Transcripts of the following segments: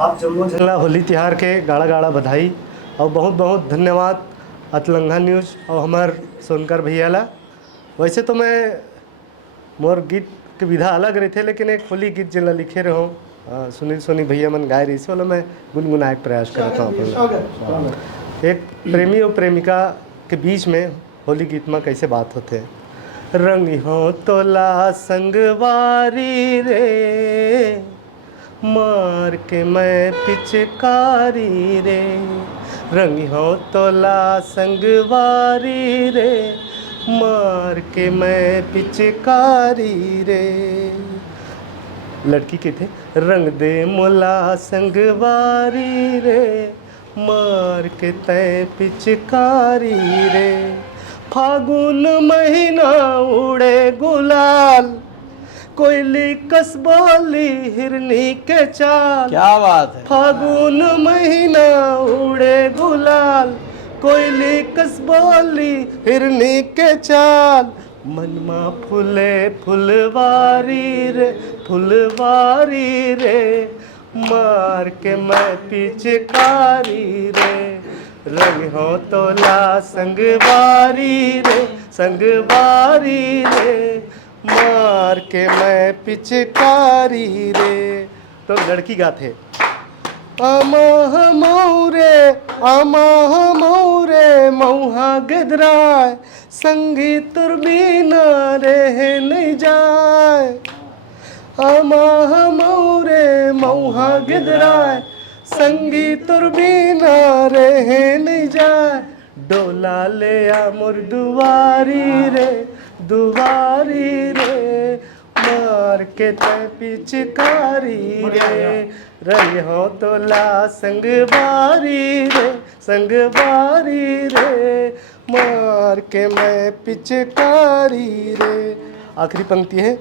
आप जम्मू झल्ला होली तिहार के गाड़ा गाड़ा बधाई और बहुत बहुत धन्यवाद अतलंगा न्यूज़ और हमार सोनकर भैया ला। वैसे तो मैं मोर गीत के विधा अलग रही थे, लेकिन एक होली गीत जिला लिखे रहो सुनील सोनी भैया मन गाए रही से वाला मैं गुनगुनाए प्रयास करता हूँ। एक प्रेमी और प्रेमिका के बीच में होली गीत में कैसे बात होते हैं। रंग हो तोला संगवारी रे, मार के मैं पिचकारी रे। रंग हो तोला संगवारी रे, मार के मैं पिचकारी रे। लड़की के थे रंग दे मोला संगवारी रे, मार के तय पिचकारी रे। फागुन महीना उड़े गुलाल, कोयली कसबोली हिरनी के चाल। क्या बात है। फागुन महीना उड़े गुलाल, कोयली कसबोली हिरनी के चाल। मनमा फूले फुलवारी रे, फुलवारी रे, मार के मैं पिचकारी रे। रंग हो तोला संगवारी रे, संगवारी रे, मार के मैं पिचकारी रे। तो लड़की गाते आमा मौरे मऊहा गिदराय, संगी तुरबीना रह नहीं जाए। आमा मौरे मऊहा गिदराय, संगी तुरबीना रह नहीं जाए। डोला ले आ मोर दुआरी रे, दुआरी रे, मार के तय पिचकारी रे। रंग हो तोला संगवारी रे, संगवारी रे, मार के मैं पिचकारी रे। आखिरी पंक्ति है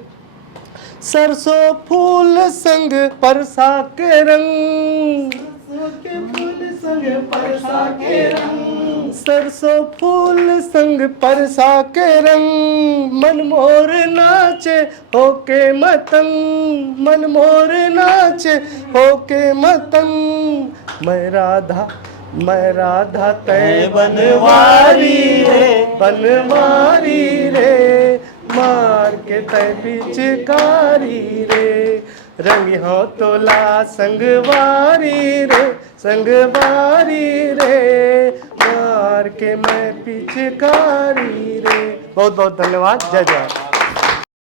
सरसों फूल संग परसा के रंग, सरसों फूल संग परसा के रंग, सरसों फूल संग परसा के रंग। मन मोर नाचे होके मतंग, मन मोर नाचे होके मतंग। मैं राधा तय बनवारी रे, बनवारी रे, मार के तय पिचकारी रे। रंग हो तोला संगवारी रे, संगवारी रे, मार के मैं पिचकारी रे। बहुत बहुत धन्यवाद। जय जय।